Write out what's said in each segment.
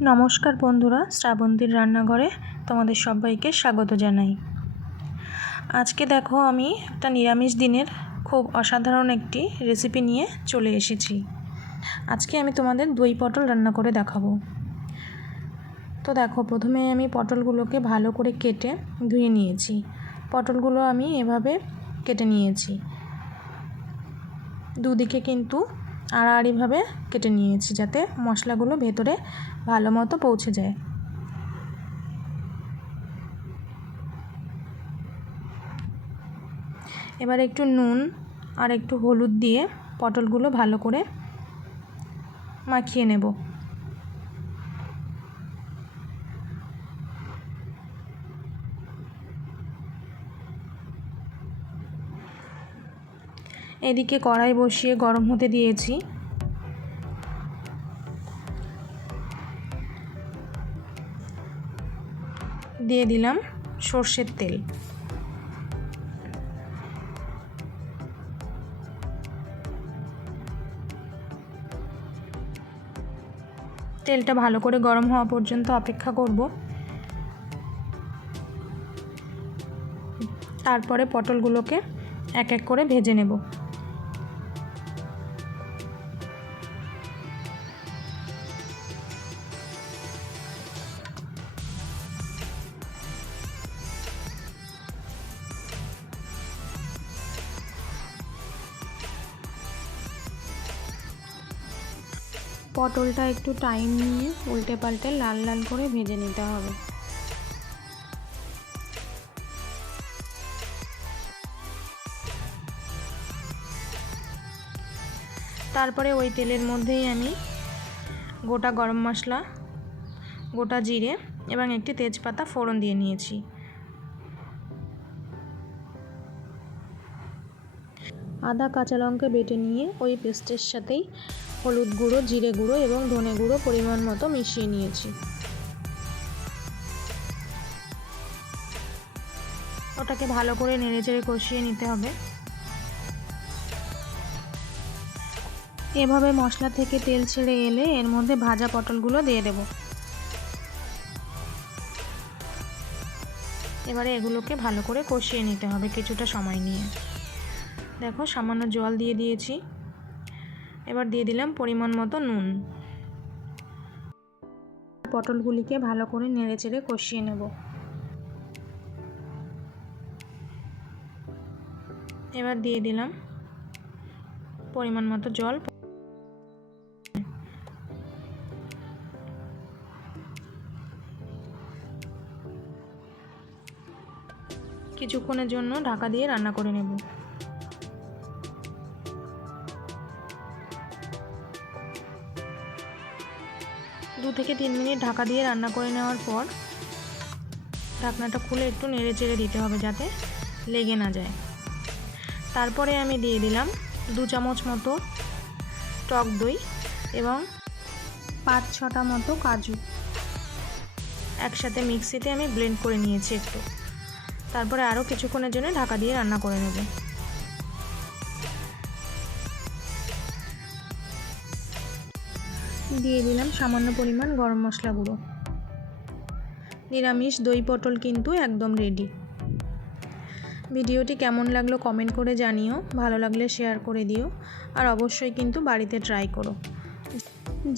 নমস্কার বন্ধুরা, শ্রাবন্তীর রান্নাঘরে তোমাদের সবাইকে স্বাগত জানাই। আজকে দেখো আমি একটা নিরামিষ দিনের খুব অসাধারণ একটি রেসিপি নিয়ে চলে এসেছি। আজকে আমি তোমাদের দই পটল রান্না করে দেখাবো। তো দেখো, প্রথমে আমি পটলগুলোকে ভালো করে কেটে ধুয়ে নিয়েছি। পটলগুলো আমি এভাবে কেটে নিয়েছি। দুদিকে কিন্তু আড়াআড়িভাবে কেটে নিয়েছি যাতে মশলাগুলো ভেতরে ভালো মতো পৌঁছে যায়। এবার একটু নুন আর একটু হলুদ দিয়ে পটলগুলো ভালো করে মাখিয়ে নেব। এদিকে কড়াই বসিয়ে গরম হতে দিয়েছি। দিয়ে দিলাম সর্ষের তেল। তেলটা ভালো করে গরম হওয়া পর্যন্ত অপেক্ষা করব। তারপরে পটলগুলোকে এক এক করে ভেজে নেব। পটলটা একটু টাইম নিয়ে উল্টে পাল্টে লাল লাল করে ভেজে নিতে হবে। তারপরে ওই তেলের মধ্যেই আমি গোটা গরম মশলা, গোটা জিরে এবং একটি তেজপাতা ফোড়ন দিয়ে নিয়েছি। আদা, কাঁচা লঙ্কা বেটে নিয়ে ওই পেস্টের সাথেই হলুদ গুঁড়ো, জিরে গুঁড়ো এবং ধনে গুঁড়ো পরিমাণ মতো মিশিয়ে নিয়েছি। ওটাকে ভালো করে নেড়ে চেড়ে কষিয়ে নিতে হবে। এভাবে মশলা থেকে তেল ছেড়ে এলে এর মধ্যে ভাজা পটলগুলো দিয়ে দেব। এবারে এগুলোকে ভালো করে কষিয়ে নিতে হবে কিছুটা সময় নিয়ে। দেখো, সামান্য জল দিয়ে দিয়েছি। এবার দিয়ে দিলাম পরিমাণ মতো নুন। পটলগুলিকে ভালো করে নেড়ে চেড়ে কষিয়ে নেব। এবার দিয়ে দিলাম পরিমাণ মতো জল। কিছুক্ষণের জন্য ঢাকা দিয়ে রান্না করে নেব। দু থেকে তিন মিনিট ঢাকা দিয়ে রান্না করে নেওয়ার পর ঢাকনাটা খুলে একটু নেড়ে চেড়ে দিতে হবে যাতে লেগে না যায়। তারপরে আমি দিয়ে দিলাম দু চামচ মতো টক দই এবং পাঁচ ছটা মতো কাজু। একসাথে মিক্সিতে আমি ব্লেন্ড করে নিয়েছি একটু। তারপরে আরও কিছুক্ষণের জন্য ঢাকা দিয়ে রান্না করে নেব। দিয়ে দিলাম সামান্য পরিমাণ গরম মশলা গুঁড়ো। নিরামিষ দই পটল কিন্তু একদম রেডি ভিডিওটি কেমন লাগল কমেন্ট করে জানিও, ভালো লাগলে শেয়ার করে দিও, আর অবশ্যই কিন্তু বাড়িতে ট্রাই করো।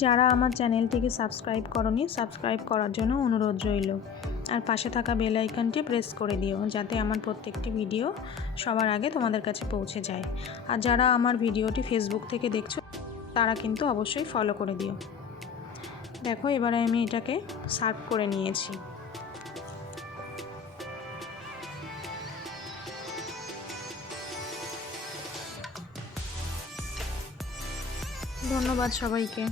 যারা আমার চ্যানেলটিকে সাবস্ক্রাইব করনি সাবস্ক্রাইব করার জন্য অনুরোধ রইল। আর পাশে থাকা বেল আইকনটি প্রেস করে দিও, যাতে আমার প্রত্যেকটি ভিডিও সবার আগে তোমাদের কাছে পৌঁছে যায়। আর যারা আমার ভিডিওটি ফেসবুক থেকে দেখছ তারা কিন্তু অবশ্যই ফলো করে দিও। দেখো, এবারে আমি এটাকে সার্ভ করে নিয়েছি। ধন্যবাদ সবাইকে।